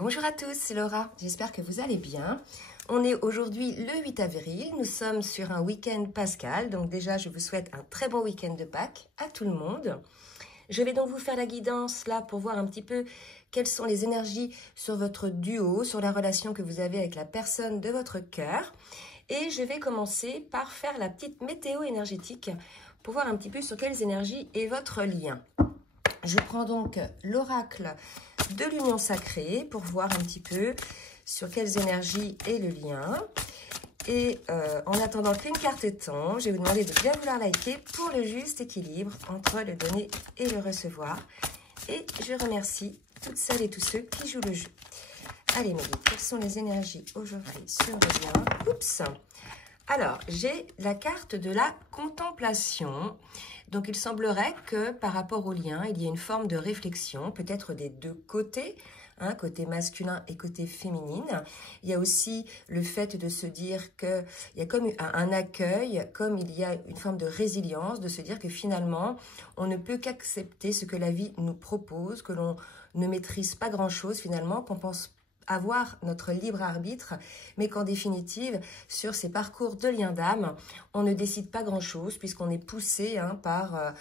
Bonjour à tous, c'est Laura, j'espère que vous allez bien. On est aujourd'hui le 8 avril, nous sommes sur un week-end pascal, donc déjà je vous souhaite un très bon week-end de Pâques à tout le monde. Je vais donc vous faire la guidance là pour voir un petit peu quelles sont les énergies sur votre duo, sur la relation que vous avez avec la personne de votre cœur. Et je vais commencer par faire la petite météo énergétique pour voir un petit peu sur quelles énergies est votre lien. Je prends donc l'oracle de l'union sacrée pour voir un petit peu sur quelles énergies est le lien. Et en attendant qu'une carte tombe, je vais vous demander de bien vouloir liker pour le juste équilibre entre le donner et le recevoir. Et je remercie toutes celles et tous ceux qui jouent le jeu. Allez, Mélie, quelles sont les énergies aujourd'hui sur le lien? Oups! Alors, j'ai la carte de la contemplation. Donc, il semblerait que par rapport au lien, il y ait une forme de réflexion, peut-être des deux côtés, hein, côté masculin et côté féminine. Il y a aussi le fait de se dire qu'il y a comme un accueil, comme il y a une forme de résilience, de se dire que finalement, on ne peut qu'accepter ce que la vie nous propose, que l'on ne maîtrise pas grand-chose finalement, qu'on pense avoir notre libre arbitre, mais qu'en définitive, sur ces parcours de lien d'âme, on ne décide pas grand-chose puisqu'on est poussé par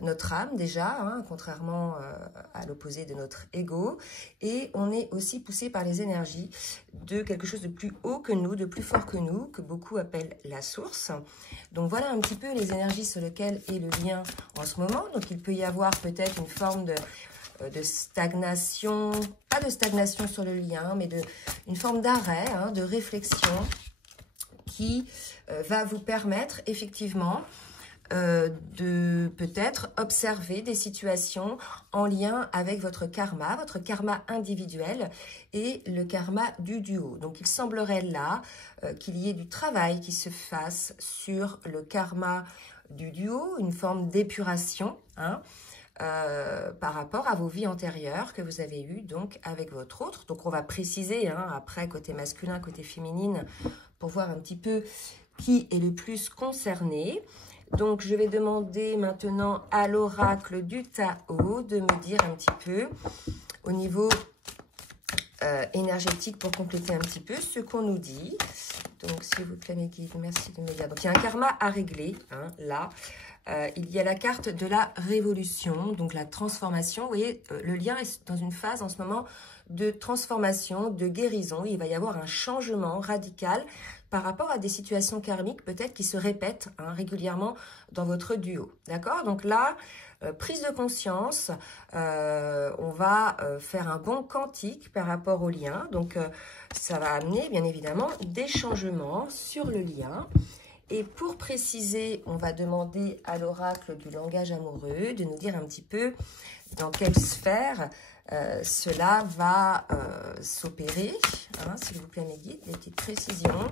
notre âme déjà, contrairement à l'opposé de notre ego, et on est aussi poussé par les énergies de quelque chose de plus haut que nous, de plus fort que nous, que beaucoup appellent la source. Donc voilà un petit peu les énergies sur lesquelles est le lien en ce moment. Donc il peut y avoir peut-être une forme de stagnation, pas de stagnation sur le lien, mais une forme d'arrêt, de réflexion qui va vous permettre effectivement de peut-être observer des situations en lien avec votre karma individuel et le karma du duo. Donc il semblerait là qu'il y ait du travail qui se fasse sur le karma du duo, une forme d'épuration, par rapport à vos vies antérieures que vous avez eues donc avec votre autre. Donc on va préciser après côté masculin, côté féminine pour voir un petit peu qui est le plus concerné. Donc je vais demander maintenant à l'oracle du Tao de me dire un petit peu au niveau énergétique pour compléter un petit peu ce qu'on nous dit. Donc s'il vous plaît mes guides, merci de me dire. Donc il y a un karma à régler là. Il y a la carte de la révolution, donc la transformation. Vous voyez, le lien est dans une phase en ce moment de transformation, de guérison. Il va y avoir un changement radical par rapport à des situations karmiques peut-être qui se répètent régulièrement dans votre duo. D'accord? Donc là, prise de conscience, on va faire un bond quantique par rapport au lien. Donc ça va amener bien évidemment des changements sur le lien. Et pour préciser, on va demander à l'oracle du langage amoureux de nous dire un petit peu dans quelle sphère cela va s'opérer. S'il vous plaît mes guides, des petites précisions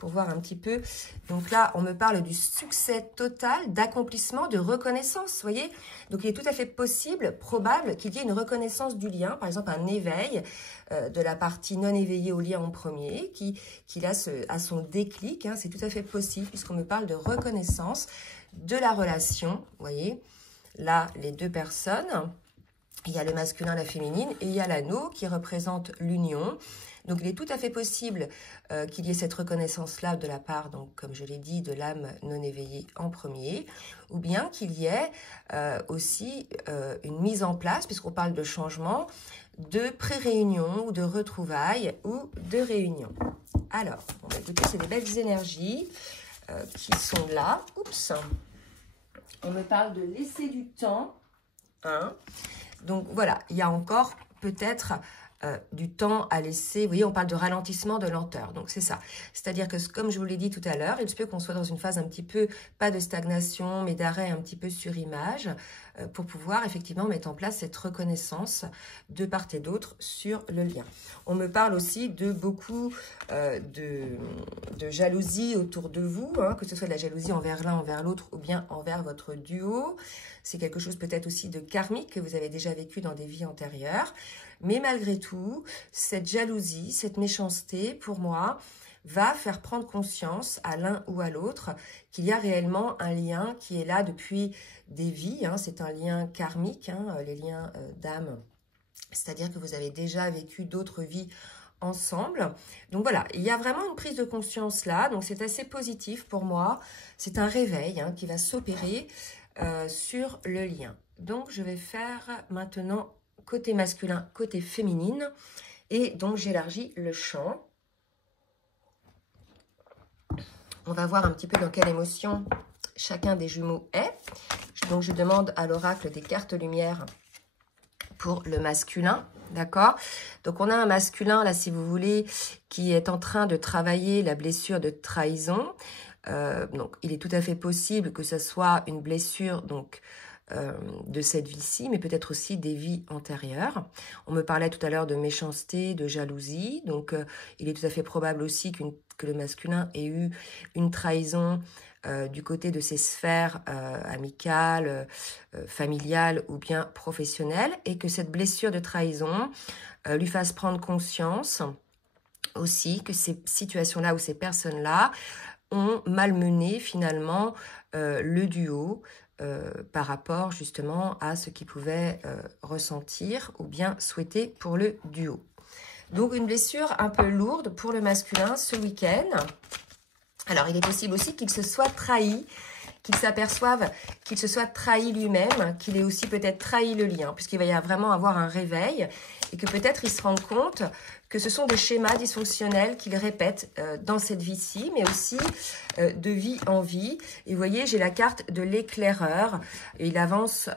pour voir un petit peu. Donc là, on me parle du succès total, d'accomplissement, de reconnaissance, vous voyez. Donc il est tout à fait possible, probable qu'il y ait une reconnaissance du lien, par exemple un éveil de la partie non éveillée au lien en premier, qui là a son déclic, c'est tout à fait possible puisqu'on me parle de reconnaissance de la relation, vous voyez. Là, les deux personnes, il y a le masculin, la féminine, et il y a l'anneau qui représente l'union. Donc, il est tout à fait possible qu'il y ait cette reconnaissance-là de la part, donc comme je l'ai dit, de l'âme non éveillée en premier, ou bien qu'il y ait aussi une mise en place, puisqu'on parle de changement, de pré-réunion ou de retrouvailles ou de réunion. Alors, on va écouter, c'est des belles énergies qui sont là. Oups! On me parle de laisser du temps. Donc voilà, il y a encore peut-être du temps à laisser. Vous voyez, on parle de ralentissement, de lenteur. Donc c'est ça. C'est-à-dire que comme je vous l'ai dit tout à l'heure, il se peut qu'on soit dans une phase un petit peu, pas de stagnation, mais d'arrêt un petit peu sur image pour pouvoir effectivement mettre en place cette reconnaissance de part et d'autre sur le lien. On me parle aussi de beaucoup de jalousie autour de vous, que ce soit de la jalousie envers l'un, envers l'autre ou bien envers votre duo. C'est quelque chose peut-être aussi de karmique que vous avez déjà vécu dans des vies antérieures. Mais malgré tout, cette jalousie, cette méchanceté, pour moi, va faire prendre conscience à l'un ou à l'autre qu'il y a réellement un lien qui est là depuis des vies. C'est un lien karmique, les liens d'âme c'est-à-dire que vous avez déjà vécu d'autres vies ensemble. Donc voilà, il y a vraiment une prise de conscience là, donc c'est assez positif pour moi. C'est un réveil hein, qui va s'opérer sur le lien. Donc je vais faire maintenant côté masculin, côté féminine, et donc j'élargis le champ. On va voir un petit peu dans quelle émotion chacun des jumeaux est. Donc je demande à l'oracle des cartes lumière pour le masculin, d'accord? Donc on a un masculin là, si vous voulez, qui est en train de travailler la blessure de trahison. Donc il est tout à fait possible que ce soit une blessure donc de cette vie-ci, mais peut-être aussi des vies antérieures. On me parlait tout à l'heure de méchanceté, de jalousie, donc il est tout à fait probable aussi que le masculin ait eu une trahison du côté de ses sphères amicales, familiales ou bien professionnelles, et que cette blessure de trahison lui fasse prendre conscience aussi que ces situations-là ou ces personnes-là ont malmené finalement le duo par rapport justement à ce qu'ils pouvaient ressentir ou bien souhaiter pour le duo. Donc une blessure un peu lourde pour le masculin ce week-end. Alors il est possible aussi qu'il se soit trahi, qu'il s'aperçoive qu'il se soit trahi lui-même, qu'il ait aussi peut-être trahi le lien, puisqu'il va y vraiment avoir un réveil, et que peut-être il se rende compte que ce sont des schémas dysfonctionnels qu'il répète dans cette vie-ci, mais aussi de vie en vie. Et vous voyez, j'ai la carte de l'éclaireur, et il avance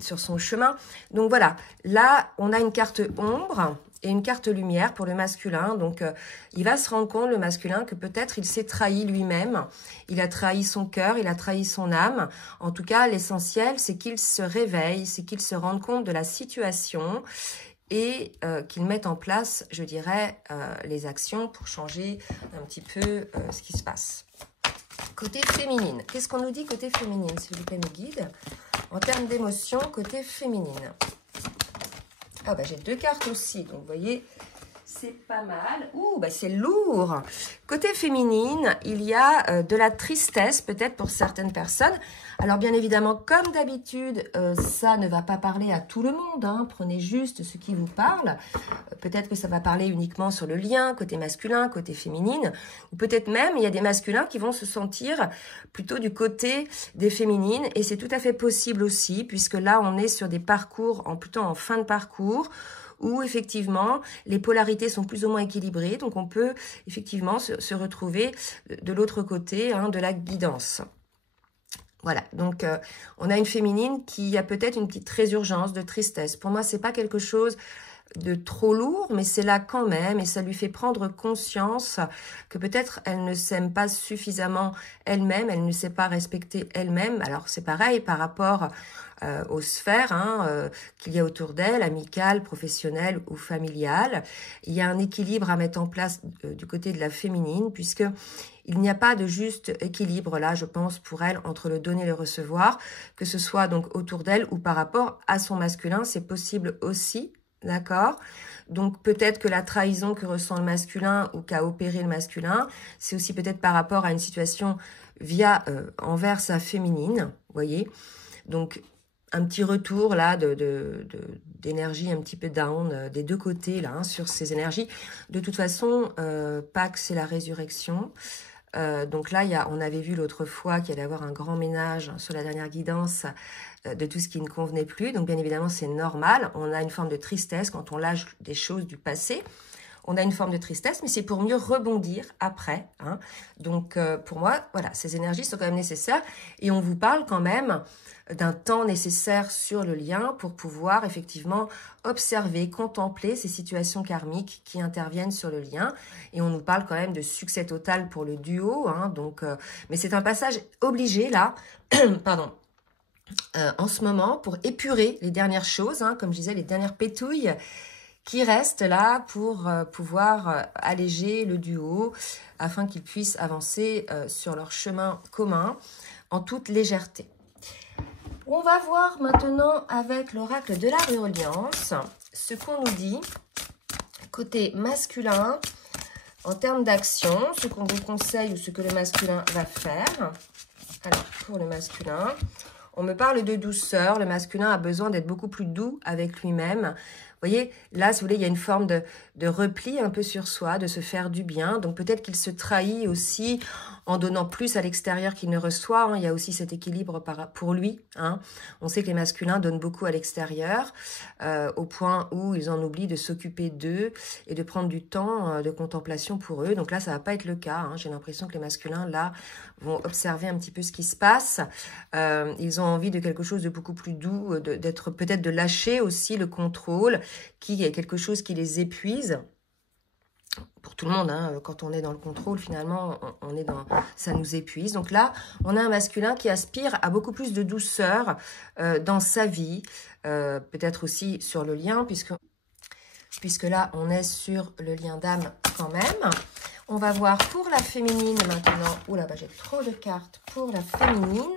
sur son chemin. Donc voilà, là on a une carte ombre et une carte lumière pour le masculin. Donc, il va se rendre compte, le masculin, que peut-être il s'est trahi lui-même. Il a trahi son cœur, il a trahi son âme. En tout cas, l'essentiel, c'est qu'il se réveille, c'est qu'il se rende compte de la situation et qu'il mette en place, je dirais, les actions pour changer un petit peu ce qui se passe. Côté féminine, qu'est-ce qu'on nous dit côté féminine, s'il vous plaît, mes guides? En termes d'émotion, côté féminine. Ah bah j'ai deux cartes aussi, donc vous voyez, c'est pas mal. Ouh, bah c'est lourd. Côté féminine, il y a de la tristesse peut-être pour certaines personnes. Alors bien évidemment, comme d'habitude, ça ne va pas parler à tout le monde. Hein. Prenez juste ce qui vous parle. Peut-être que ça va parler uniquement sur le lien, côté masculin, côté féminine. Ou peut-être même, il y a des masculins qui vont se sentir plutôt du côté des féminines. Et c'est tout à fait possible aussi, puisque là, on est sur des parcours, plutôt en fin de parcours, où effectivement, les polarités sont plus ou moins équilibrées. Donc, on peut effectivement se retrouver de l'autre côté de la guidance. Voilà, donc on a une féminine qui a peut-être une petite résurgence de tristesse. Pour moi, c'est pas quelque chose de trop lourd, mais c'est là quand même, et ça lui fait prendre conscience que peut-être elle ne s'aime pas suffisamment elle-même, elle ne sait pas respecter elle-même. Alors c'est pareil par rapport aux sphères qu'il y a autour d'elle, amicales, professionnelles ou familiales. Il y a un équilibre à mettre en place du côté de la féminine, puisque il n'y a pas de juste équilibre là, je pense, pour elle, entre le donner et le recevoir, que ce soit donc autour d'elle ou par rapport à son masculin, c'est possible aussi. D'accord? Donc peut-être que la trahison que ressent le masculin ou qu'a opéré le masculin, c'est aussi peut-être par rapport à une situation envers sa féminine, vous voyez? Donc un petit retour là d'énergie un petit peu down des deux côtés là sur ces énergies. De toute façon, Pâques c'est la résurrection. Donc là, on avait vu l'autre fois qu'il allait y avoir un grand ménage sur la dernière guidance de tout ce qui ne convenait plus. Donc bien évidemment, c'est normal. On a une forme de tristesse quand on lâche des choses du passé. On a une forme de tristesse, mais c'est pour mieux rebondir après. Hein. Donc pour moi, voilà, ces énergies sont quand même nécessaires. Et on vous parle quand même d'un temps nécessaire sur le lien pour pouvoir effectivement observer, contempler ces situations karmiques qui interviennent sur le lien. Et on nous parle quand même de succès total pour le duo. Hein, donc, mais c'est un passage obligé là, pardon, en ce moment pour épurer les dernières choses, hein, comme je disais, les dernières pétouilles qui restent là pour pouvoir alléger le duo afin qu'ils puissent avancer sur leur chemin commun en toute légèreté. On va voir maintenant avec l'oracle de la reliance ce qu'on nous dit côté masculin en termes d'action, ce qu'on vous conseille ou ce que le masculin va faire. Alors, pour le masculin, on me parle de douceur. Le masculin a besoin d'être beaucoup plus doux avec lui-même. voyez, là, si vous voulez, il y a une forme de repli un peu sur soi, de se faire du bien. Donc peut-être qu'il se trahit aussi en donnant plus à l'extérieur qu'il ne reçoit. Hein. Il y a aussi cet équilibre pour lui. Hein. On sait que les masculins donnent beaucoup à l'extérieur, au point où ils en oublient de s'occuper d'eux et de prendre du temps de contemplation pour eux. Donc là, ça va pas être le cas. Hein. J'ai l'impression que les masculins, là, vont observer un petit peu ce qui se passe. Ils ont envie de quelque chose de beaucoup plus doux, d'être peut-être de lâcher aussi le contrôle, qui est quelque chose qui les épuise. Pour tout le monde, hein, quand on est dans le contrôle, finalement, ça nous épuise. Donc là, on a un masculin qui aspire à beaucoup plus de douceur dans sa vie, peut-être aussi sur le lien, puisque là, on est sur le lien d'âme quand même. On va voir pour la féminine maintenant. Ouh là, j'ai trop de cartes pour la féminine.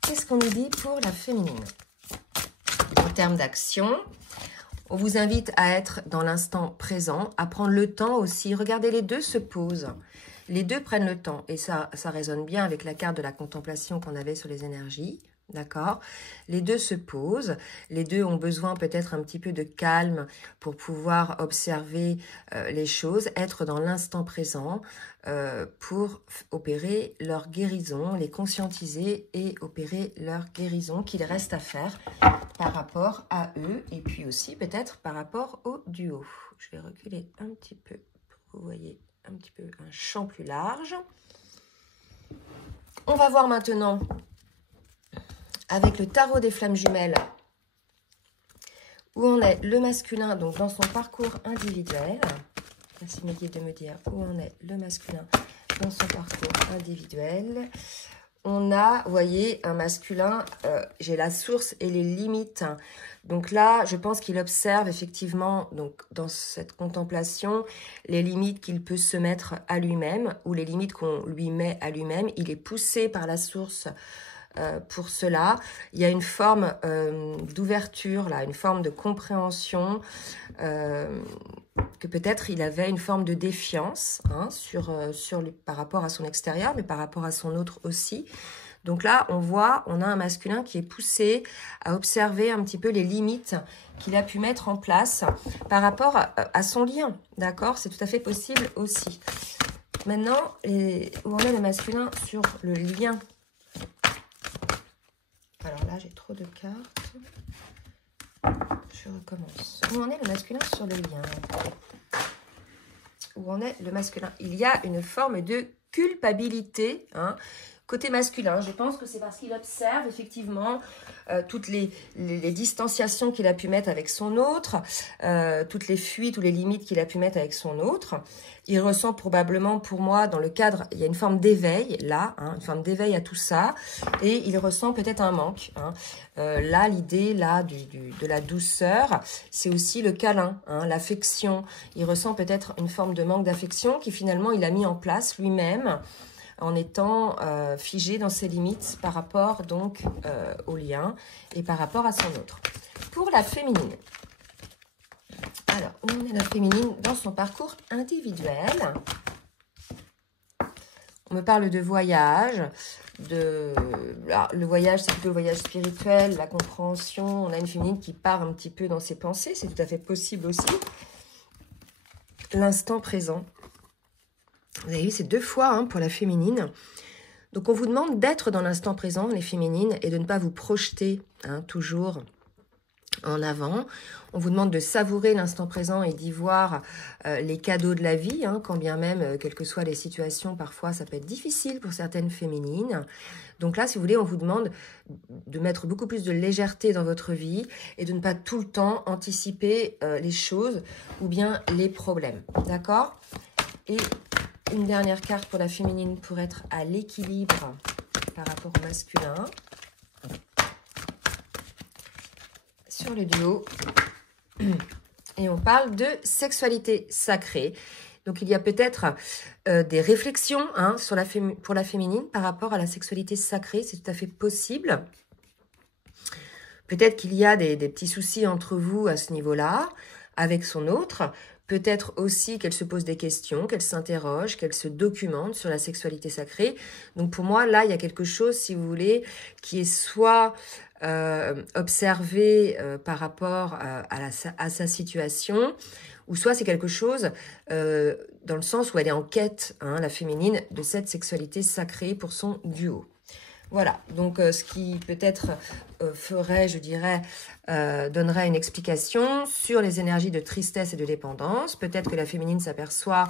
Qu'est-ce qu'on nous dit pour la féminine? En termes d'action, on vous invite à être dans l'instant présent, à prendre le temps aussi. Regardez, les deux se posent. Les deux prennent le temps. Et ça résonne bien avec la carte de la contemplation qu'on avait sur les énergies. D'accord? Les deux se posent. Les deux ont besoin peut-être un petit peu de calme pour pouvoir observer les choses, être dans l'instant présent pour opérer leur guérison, les conscientiser et opérer leur guérison qu'il reste à faire par rapport à eux et puis aussi peut-être par rapport au duo. Je vais reculer un petit peu pour que vous voyez un petit peu un champ plus large. On va voir maintenant avec le tarot des flammes jumelles où en est le masculin donc dans son parcours individuel. Merci Médier de me dire où en est le masculin dans son parcours individuel. On a, vous voyez, un masculin, j'ai la source et les limites. Donc là, je pense qu'il observe effectivement, donc dans cette contemplation, les limites qu'il peut se mettre à lui-même ou les limites qu'on lui met à lui-même. Il est poussé par la source pour cela. Il y a une forme d'ouverture, là, une forme de compréhension, que peut-être il avait une forme de défiance hein, par rapport à son extérieur, mais par rapport à son autre aussi. Donc là, on a un masculin qui est poussé à observer un petit peu les limites qu'il a pu mettre en place par rapport à son lien. D'accord? C'est tout à fait possible aussi. Maintenant, où en est le masculin sur le lien? Alors là, j'ai trop de cartes. Je recommence. Où en est le masculin sur le lien? Où en est le masculin? Il y a une forme de culpabilité, hein, côté masculin. Je pense que c'est parce qu'il observe effectivement toutes les distanciations qu'il a pu mettre avec son autre, toutes les fuites ou les limites qu'il a pu mettre avec son autre. Il ressent probablement, pour moi, dans le cadre, il y a une forme d'éveil, là, hein, une forme d'éveil à tout ça, et il ressent peut-être un manque. Hein. Là, l'idée là de la douceur, c'est aussi le câlin, hein, l'affection. Il ressent peut-être une forme de manque d'affection qui finalement il a mis en place lui-même, en étant figé dans ses limites par rapport donc au lien et par rapport à son autre. Pour la féminine, alors où en est la féminine dans son parcours individuel? On me parle de voyage, alors, le voyage c'est plutôt le voyage spirituel, la compréhension, on a une féminine qui part un petit peu dans ses pensées, c'est tout à fait possible aussi. L'instant présent. Vous avez vu, c'est 2 fois hein, pour la féminine. Donc, on vous demande d'être dans l'instant présent, les féminines, et de ne pas vous projeter hein, toujours en avant. On vous demande de savourer l'instant présent et d'y voir les cadeaux de la vie, hein, quand bien même, quelles que soient les situations, parfois, ça peut être difficile pour certaines féminines. Donc là, si vous voulez, on vous demande de mettre beaucoup plus de légèreté dans votre vie et de ne pas tout le temps anticiper les choses ou bien les problèmes. D'accord? Et une dernière carte pour la féminine pour être à l'équilibre par rapport au masculin. Sur le duo. Et on parle de sexualité sacrée. Donc, il y a peut-être des réflexions hein, pour la féminine par rapport à la sexualité sacrée. C'est tout à fait possible. Peut-être qu'il y a des petits soucis entre vous à ce niveau-là, avec son autre. Peut-être aussi qu'elle se pose des questions, qu'elle s'interroge, qu'elle se documente sur la sexualité sacrée. Donc pour moi, là, il y a quelque chose, si vous voulez, qui est soit observé par rapport à sa situation, ou soit c'est quelque chose dans le sens où elle est en quête, hein, la féminine, de cette sexualité sacrée pour son duo. Voilà, donc ce qui peut-être ferait, je dirais, donnerait une explication sur les énergies de tristesse et de dépendance. Peut-être que la féminine s'aperçoit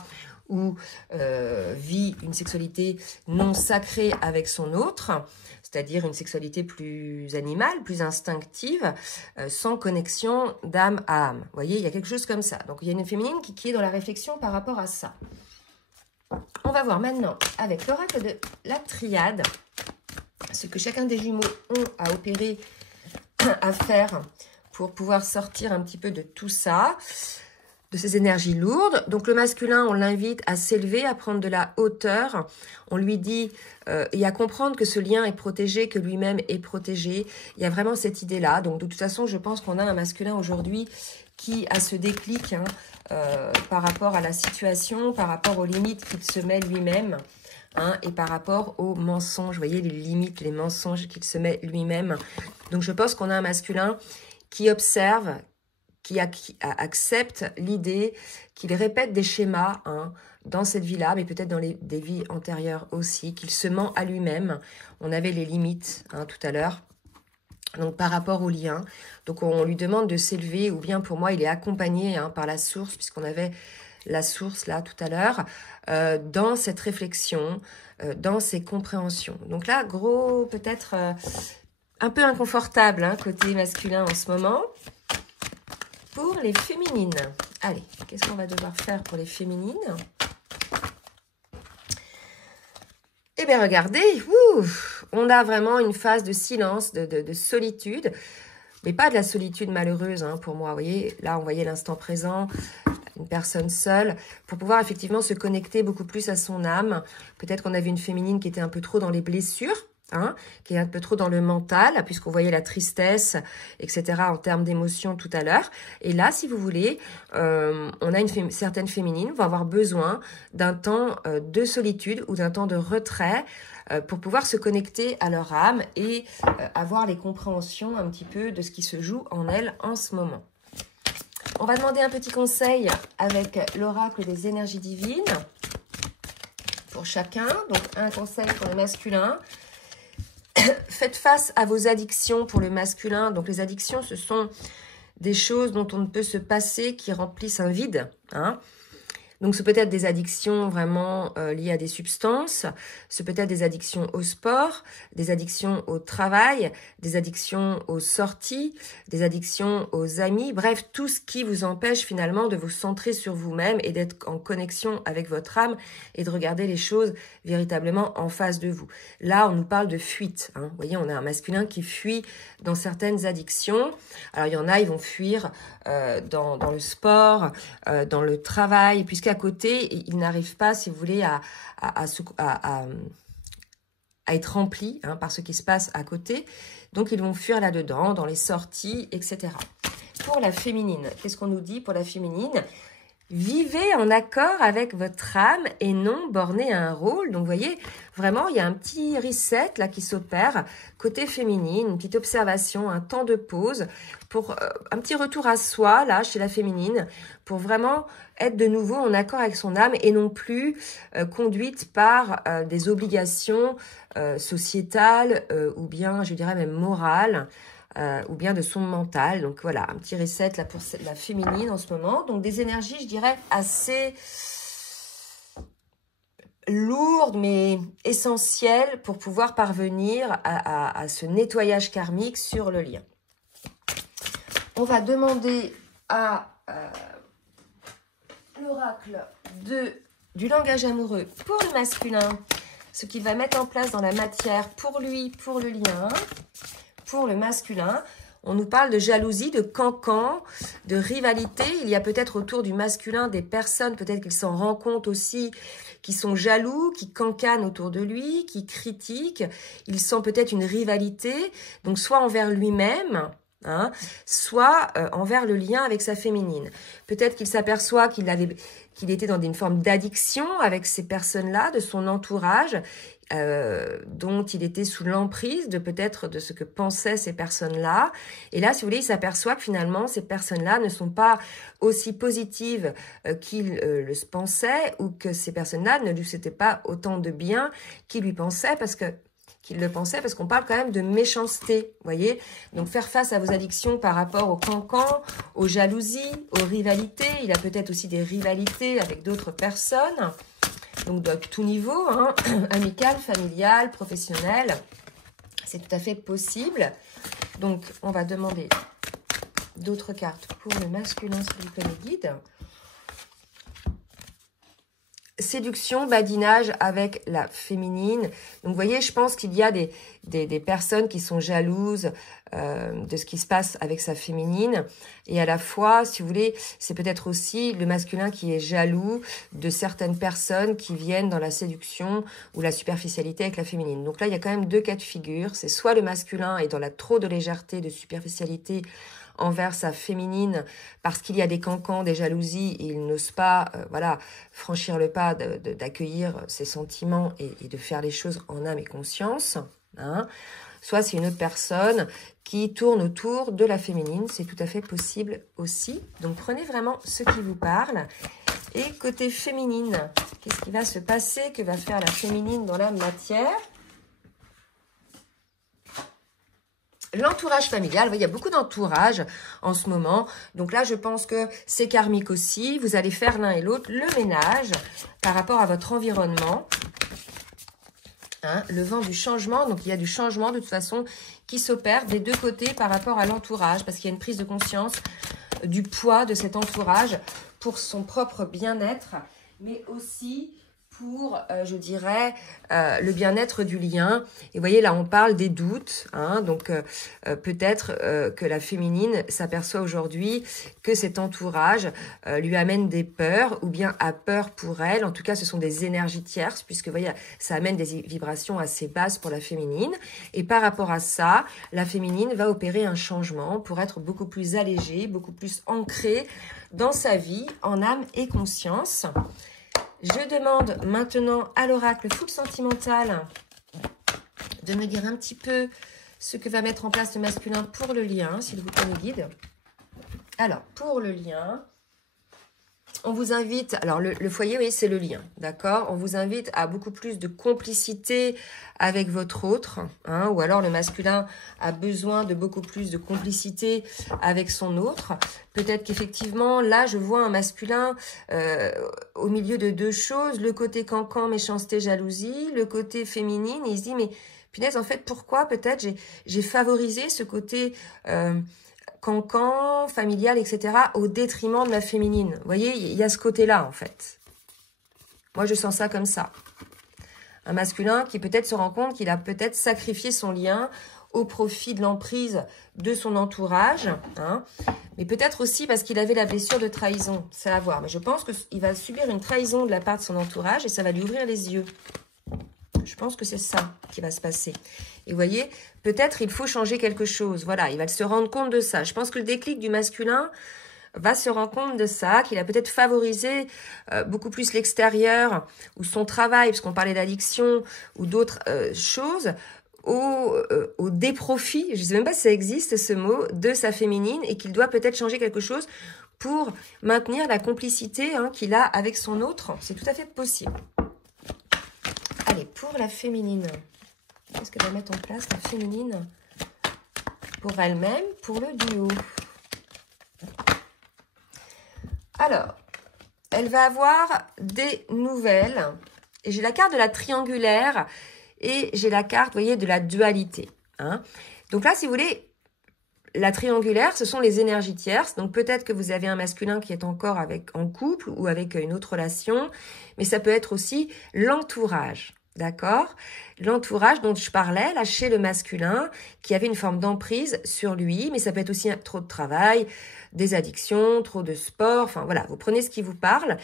ou vit une sexualité non sacrée avec son autre, c'est-à-dire une sexualité plus animale, plus instinctive, sans connexion d'âme à âme. Vous voyez, il y a quelque chose comme ça. Donc il y a une féminine qui est dans la réflexion par rapport à ça. On va voir maintenant avec l'oracle de la triade ce que chacun des jumeaux ont à opérer, à faire pour pouvoir sortir un petit peu de tout ça, de ces énergies lourdes. Donc le masculin, on l'invite à s'élever, à prendre de la hauteur. On lui dit et à comprendre que ce lien est protégé, que lui-même est protégé. Il y a vraiment cette idée-là. Donc de toute façon, je pense qu'on a un masculin aujourd'hui qui a ce déclic hein, par rapport à la situation, par rapport aux limites qu'il se met lui-même. Hein, et par rapport aux mensonges, vous voyez les limites, les mensonges qu'il se met lui-même. Donc je pense qu'on a un masculin qui observe, qui accepte l'idée, qu'il répète des schémas hein, dans cette vie-là, mais peut-être dans des vies antérieures aussi, qu'il se ment à lui-même. On avait les limites hein, tout à l'heure. Donc par rapport au lien, donc on lui demande de s'élever, ou bien pour moi il est accompagné hein, par la source, puisqu'on avait la source là tout à l'heure, dans cette réflexion, dans ces compréhensions. Donc là, gros, peut-être un peu inconfortable, hein, côté masculin en ce moment. Pour les féminines, allez, qu'est-ce qu'on va devoir faire pour les féminines? Eh bien, regardez, on a vraiment une phase de silence, de solitude, mais pas de la solitude malheureuse hein, pour moi. Vous voyez, là, on voyait l'instant présent, une personne seule, pour pouvoir effectivement se connecter beaucoup plus à son âme. Peut-être qu'on avait une féminine qui était un peu trop dans les blessures, hein, qui est un peu trop dans le mental, puisqu'on voyait la tristesse, etc. en termes d'émotions tout à l'heure. Et là, si vous voulez, on a certaines féminines vont avoir besoin d'un temps de solitude ou d'un temps de retrait pour pouvoir se connecter à leur âme et avoir les compréhensions un petit peu de ce qui se joue en elles en ce moment. On va demander un petit conseil avec l'oracle des énergies divines pour chacun. Donc, un conseil pour le masculin. Faites face à vos addictions pour le masculin. Donc, les addictions, ce sont des choses dont on ne peut se passer, qui remplissent un vide. Hein. Donc, ce peut être des addictions vraiment liées à des substances. Ce peut être des addictions au sport, des addictions au travail, des addictions aux sorties, des addictions aux amis. Bref, tout ce qui vous empêche finalement de vous centrer sur vous-même et d'être en connexion avec votre âme et de regarder les choses véritablement en face de vous. Là, on nous parle de fuite. Hein. Vous voyez, on a un masculin qui fuit dans certaines addictions. Alors, il y en a, ils vont fuir dans le sport, dans le travail, puisqu'à côté, ils n'arrivent pas, si vous voulez, à être remplis hein, par ce qui se passe à côté. Donc, ils vont fuir là-dedans, dans les sorties, etc. Pour la féminine, qu'est-ce qu'on nous dit pour la féminine? Vivez en accord avec votre âme et non borné à un rôle. Donc, vous voyez, vraiment, il y a un petit reset là qui s'opère côté féminine, une petite observation, un temps de pause pour un petit retour à soi, là, chez la féminine, pour vraiment être de nouveau en accord avec son âme et non plus conduite par des obligations sociétales ou bien, je dirais même morales, ou bien de son mental. Donc voilà, un petit reset là pour la féminine en ce moment. Donc des énergies, je dirais, assez lourdes mais essentielles pour pouvoir parvenir à ce nettoyage karmique sur le lien. On va demander à l'oracle du langage amoureux pour le masculin, ce qu'il va mettre en place dans la matière pour lui, pour le lien. Pour le masculin, on nous parle de jalousie, de cancan, de rivalité. Il y a peut-être autour du masculin des personnes, peut-être qu'il s'en rend compte aussi, qui sont jaloux, qui cancanent autour de lui, qui critiquent. Il sent peut-être une rivalité, donc soit envers lui-même, hein, soit envers le lien avec sa féminine. Peut-être qu'il s'aperçoit qu'il était dans une forme d'addiction avec ces personnes-là, de son entourage, dont il était sous l'emprise de peut-être de ce que pensaient ces personnes-là. Et là, si vous voulez, il s'aperçoit que finalement, ces personnes-là ne sont pas aussi positives qu'il le pensait, ou que ces personnes-là ne lui souhaitaient pas autant de bien qu'il lui pensait, parce qu'on parle quand même de méchanceté, voyez. Donc, faire face à vos addictions par rapport au cancan, aux jalousies, aux rivalités. Il a peut-être aussi des rivalités avec d'autres personnes. Donc, de tout niveau, hein, amical, familial, professionnel. C'est tout à fait possible. Donc, on va demander d'autres cartes pour le masculin, s'il vous plaît, les guides. Séduction, badinage avec la féminine. Donc, vous voyez, je pense qu'il y a des personnes qui sont jalouses de ce qui se passe avec sa féminine. Et à la fois, si vous voulez, c'est peut-être aussi le masculin qui est jaloux de certaines personnes qui viennent dans la séduction ou la superficialité avec la féminine. Donc là, il y a quand même deux cas de figure. C'est soit le masculin est dans la trop de légèreté, de superficialité envers sa féminine parce qu'il y a des cancans, des jalousies, et il n'ose pas franchir le pas d'accueillir ses sentiments et de faire les choses en âme et conscience. Hein. Soit c'est une autre personne qui tourne autour de la féminine, c'est tout à fait possible aussi. Donc prenez vraiment ce qui vous parle. Et côté féminine, qu'est-ce qui va se passer? Que va faire la féminine dans la matière? L'entourage familial, il y a beaucoup d'entourage en ce moment. Donc là, je pense que c'est karmique aussi. Vous allez faire l'un et l'autre le ménage par rapport à votre environnement. Hein, le vent du changement. Donc, il y a du changement de toute façon qui s'opère des deux côtés par rapport à l'entourage. Parce qu'il y a une prise de conscience du poids de cet entourage pour son propre bien-être. Mais aussi pour, je dirais, le bien-être du lien. Et vous voyez, là, on parle des doutes. Hein, donc, peut-être que la féminine s'aperçoit aujourd'hui que cet entourage lui amène des peurs ou bien a peur pour elle. En tout cas, ce sont des énergies tierces puisque, vous voyez, ça amène des vibrations assez basses pour la féminine. Et par rapport à ça, la féminine va opérer un changement pour être beaucoup plus allégée, beaucoup plus ancrée dans sa vie, en âme et conscience. Je demande maintenant à l'oracle full sentimental de me dire un petit peu ce que va mettre en place le masculin pour le lien, s'il vous plaît, mes guides. Alors, pour le lien, on vous invite, alors le foyer, oui, c'est le lien, d'accord? On vous invite à beaucoup plus de complicité avec votre autre, hein, ou alors le masculin a besoin de beaucoup plus de complicité avec son autre. Peut-être qu'effectivement, là, je vois un masculin au milieu de deux choses, le côté cancan, méchanceté, jalousie, le côté féminine, et il se dit, mais punaise, en fait, pourquoi peut-être j'ai favorisé ce côté cancan, familial, etc., au détriment de la féminine. Vous voyez, il y a ce côté-là, en fait. Moi, je sens ça comme ça. Un masculin qui peut-être se rend compte qu'il a peut-être sacrifié son lien au profit de l'emprise de son entourage, hein, mais peut-être aussi parce qu'il avait la blessure de trahison, c'est à voir. Mais je pense qu'il va subir une trahison de la part de son entourage et ça va lui ouvrir les yeux. Je pense que c'est ça qui va se passer. Et vous voyez, peut-être il faut changer quelque chose. Voilà, il va se rendre compte de ça. Je pense que le déclic du masculin va se rendre compte de ça, qu'il a peut-être favorisé beaucoup plus l'extérieur ou son travail, parce qu'on parlait d'addiction ou d'autres choses, au déprofit, je ne sais même pas si ça existe ce mot, de sa féminine, et qu'il doit peut-être changer quelque chose pour maintenir la complicité qu'il a avec son autre. C'est tout à fait possible. Allez, pour la féminine, qu'est-ce qu'elle va mettre en place, la féminine, pour elle-même, pour le duo? Alors, elle va avoir des nouvelles. Et j'ai la carte de la triangulaire et j'ai la carte, vous voyez, de la dualité. Hein. Donc là, si vous voulez, la triangulaire, ce sont les énergies tierces. Donc peut-être que vous avez un masculin qui est encore en couple ou avec une autre relation. Mais ça peut être aussi l'entourage. D'accord? L'entourage dont je parlais, là, chez le masculin, qui avait une forme d'emprise sur lui, mais ça peut être aussi trop de travail, des addictions, trop de sport, enfin voilà, vous prenez ce qui vous parle,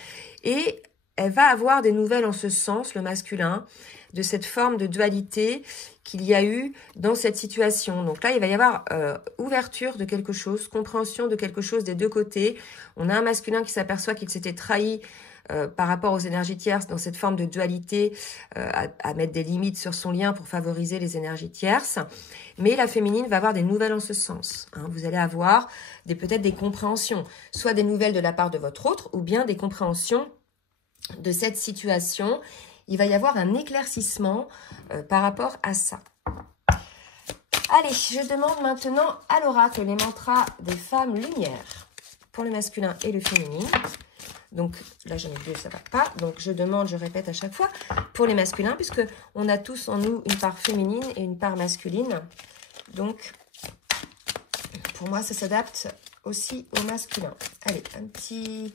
et elle va avoir des nouvelles en ce sens, le masculin, de cette forme de dualité qu'il y a eu dans cette situation. Donc là, il va y avoir ouverture de quelque chose, compréhension de quelque chose des deux côtés. On a un masculin qui s'aperçoit qu'il s'était trahi par rapport aux énergies tierces dans cette forme de dualité, à mettre des limites sur son lien pour favoriser les énergies tierces. Mais la féminine va avoir des nouvelles en ce sens. Hein. Vous allez avoir peut-être des compréhensions, soit des nouvelles de la part de votre autre, ou bien des compréhensions de cette situation. Il va y avoir un éclaircissement par rapport à ça. Allez, je demande maintenant à l'oracle les mantras des femmes lumière pour le masculin et le féminin. Donc là, j'en ai deux, ça ne va pas. Donc je demande, je répète à chaque fois, pour les masculins, puisque on a tous en nous une part féminine et une part masculine. Donc, pour moi, ça s'adapte aussi au masculin. Allez, un petit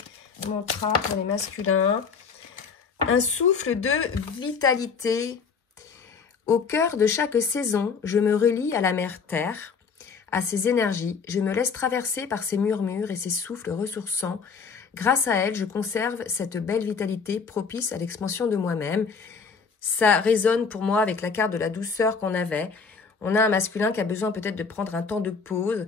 mantra pour les masculins. Un souffle de vitalité. Au cœur de chaque saison, je me relie à la mère terre, à ses énergies. Je me laisse traverser par ses murmures et ses souffles ressourçants. Grâce à elle, je conserve cette belle vitalité propice à l'expansion de moi-même. Ça résonne pour moi avec la carte de la douceur qu'on avait. On a un masculin qui a besoin peut-être de prendre un temps de pause,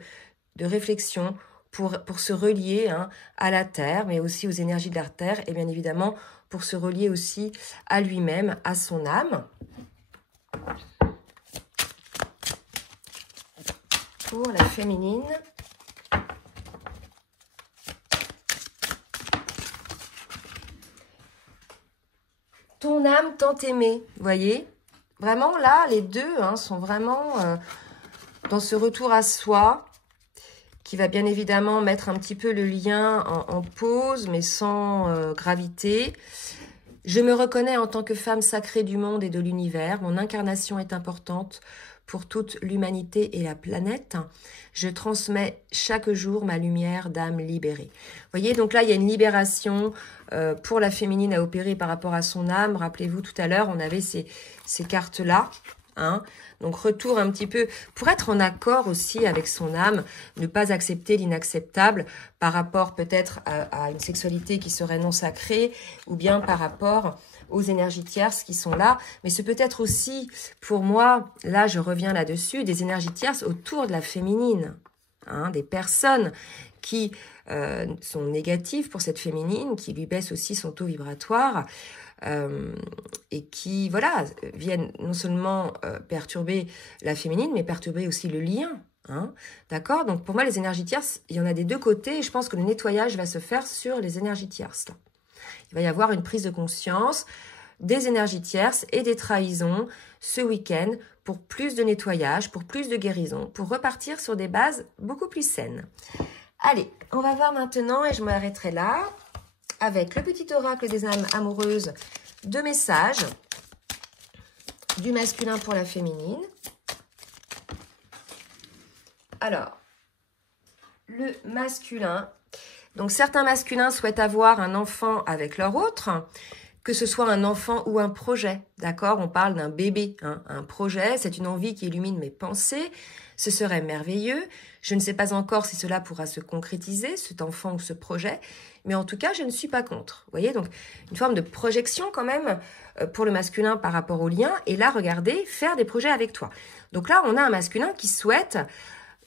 de réflexion pour se relier à la terre, mais aussi aux énergies de la terre et bien évidemment pour se relier aussi à lui-même, à son âme. Pour la féminine. Ton âme tant aimée, voyez. Vraiment là, les deux sont vraiment dans ce retour à soi, qui va bien évidemment mettre un petit peu le lien en pause, mais sans gravité. Je me reconnais en tant que femme sacrée du monde et de l'univers. Mon incarnation est importante pour toute l'humanité et la planète. Je transmets chaque jour ma lumière d'âme libérée. Vous voyez, donc là, il y a une libération pour la féminine à opérer par rapport à son âme. Rappelez-vous, tout à l'heure, on avait ces cartes-là. Donc, retour un petit peu, pour être en accord aussi avec son âme, ne pas accepter l'inacceptable par rapport peut-être à une sexualité qui serait non sacrée ou bien par rapport aux énergies tierces qui sont là. Mais c'est peut-être aussi, pour moi, là je reviens là-dessus, des énergies tierces autour de la féminine. Des personnes qui sont négatives pour cette féminine, qui lui baissent aussi son taux vibratoire, et qui, voilà, viennent non seulement perturber la féminine, mais perturber aussi le lien. D'accord? Donc pour moi, les énergies tierces, il y en a des deux côtés, et je pense que le nettoyage va se faire sur les énergies tierces. Il va y avoir une prise de conscience des énergies tierces et des trahisons ce week-end pour plus de nettoyage, pour plus de guérison, pour repartir sur des bases beaucoup plus saines. Allez, on va voir maintenant, et je m'arrêterai là, avec le petit oracle des âmes amoureuses, deux messages du masculin pour la féminine. Alors, le masculin. Donc, certains masculins souhaitent avoir un enfant avec leur autre, que ce soit un enfant ou un projet, d'accord? On parle d'un bébé, un projet, c'est une envie qui illumine mes pensées, ce serait merveilleux. Je ne sais pas encore si cela pourra se concrétiser, cet enfant ou ce projet, mais en tout cas, je ne suis pas contre. Vous voyez, donc une forme de projection quand même pour le masculin par rapport au lien, et là, regardez, faire des projets avec toi. Donc là, on a un masculin qui souhaite,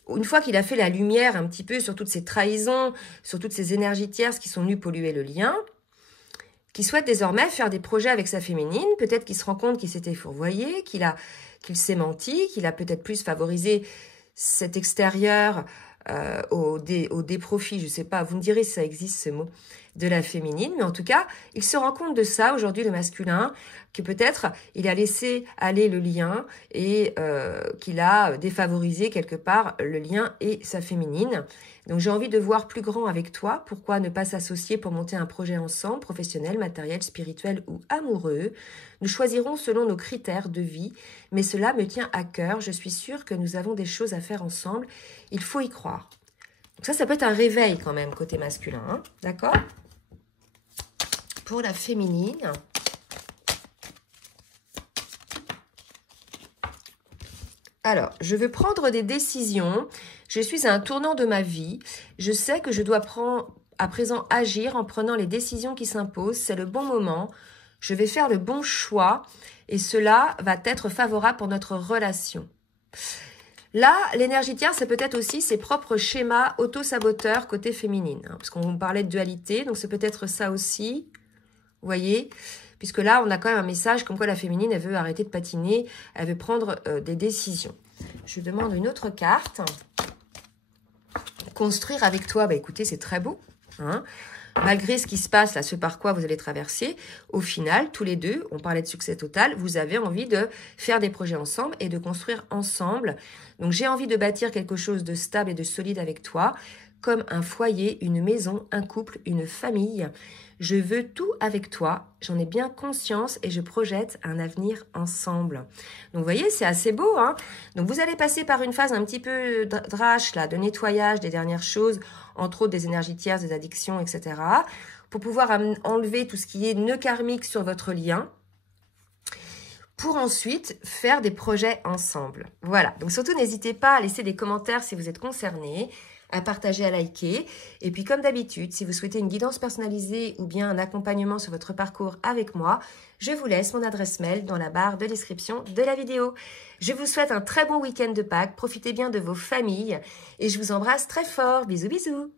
une fois qu'il a fait la lumière un petit peu sur toutes ces trahisons, sur toutes ces énergies tierces qui sont venues polluer le lien, qui souhaite désormais faire des projets avec sa féminine, peut-être qu'il se rend compte qu'il s'était fourvoyé, qu'il s'est menti, qu'il a peut-être plus favorisé cet extérieur au déprofit, je ne sais pas, vous me direz si ça existe ce mot, de la féminine, mais en tout cas, il se rend compte de ça aujourd'hui, le masculin, que peut-être il a laissé aller le lien et qu'il a défavorisé quelque part le lien et sa féminine. Donc j'ai envie de voir plus grand avec toi. Pourquoi ne pas s'associer pour monter un projet ensemble, professionnel, matériel, spirituel ou amoureux? Nous choisirons selon nos critères de vie, mais cela me tient à cœur. Je suis sûre que nous avons des choses à faire ensemble. Il faut y croire. Donc ça peut être un réveil quand même côté masculin, d'accord? Pour la féminine. Alors, je veux prendre des décisions. Je suis à un tournant de ma vie. Je sais que je dois à présent agir en prenant les décisions qui s'imposent. C'est le bon moment. je vais faire le bon choix et cela va être favorable pour notre relation. Là, l'énergie Tierce, c'est peut-être aussi ses propres schémas auto-saboteurs côté féminine. Hein, parce qu'on parlait de dualité, donc c'est peut-être ça aussi. Vous voyez? Puisque là, on a quand même un message comme quoi la féminine, elle veut arrêter de patiner, elle veut prendre des décisions. Je demande une autre carte. Construire avec toi, bah écoutez, c'est très beau. Hein. Malgré ce qui se passe, là, ce par quoi vous allez traverser, au final, tous les deux, on parlait de succès total, vous avez envie de faire des projets ensemble et de construire ensemble. Donc, j'ai envie de bâtir quelque chose de stable et de solide avec toi, comme un foyer, une maison, un couple, une famille. Je veux tout avec toi, j'en ai bien conscience et je projette un avenir ensemble. Donc, vous voyez, c'est assez beau, hein. Donc, vous allez passer par une phase un petit peu drache, là, de nettoyage des dernières choses, entre autres des énergies tierces, des addictions, etc. Pour pouvoir enlever tout ce qui est nœud karmique sur votre lien, pour ensuite faire des projets ensemble. Voilà, donc surtout n'hésitez pas à laisser des commentaires si vous êtes concernés, à partager, à liker. Et puis comme d'habitude, si vous souhaitez une guidance personnalisée ou bien un accompagnement sur votre parcours avec moi, je vous laisse mon adresse mail dans la barre de description de la vidéo. Je vous souhaite un très bon week-end de Pâques, profitez bien de vos familles et je vous embrasse très fort. Bisous bisous.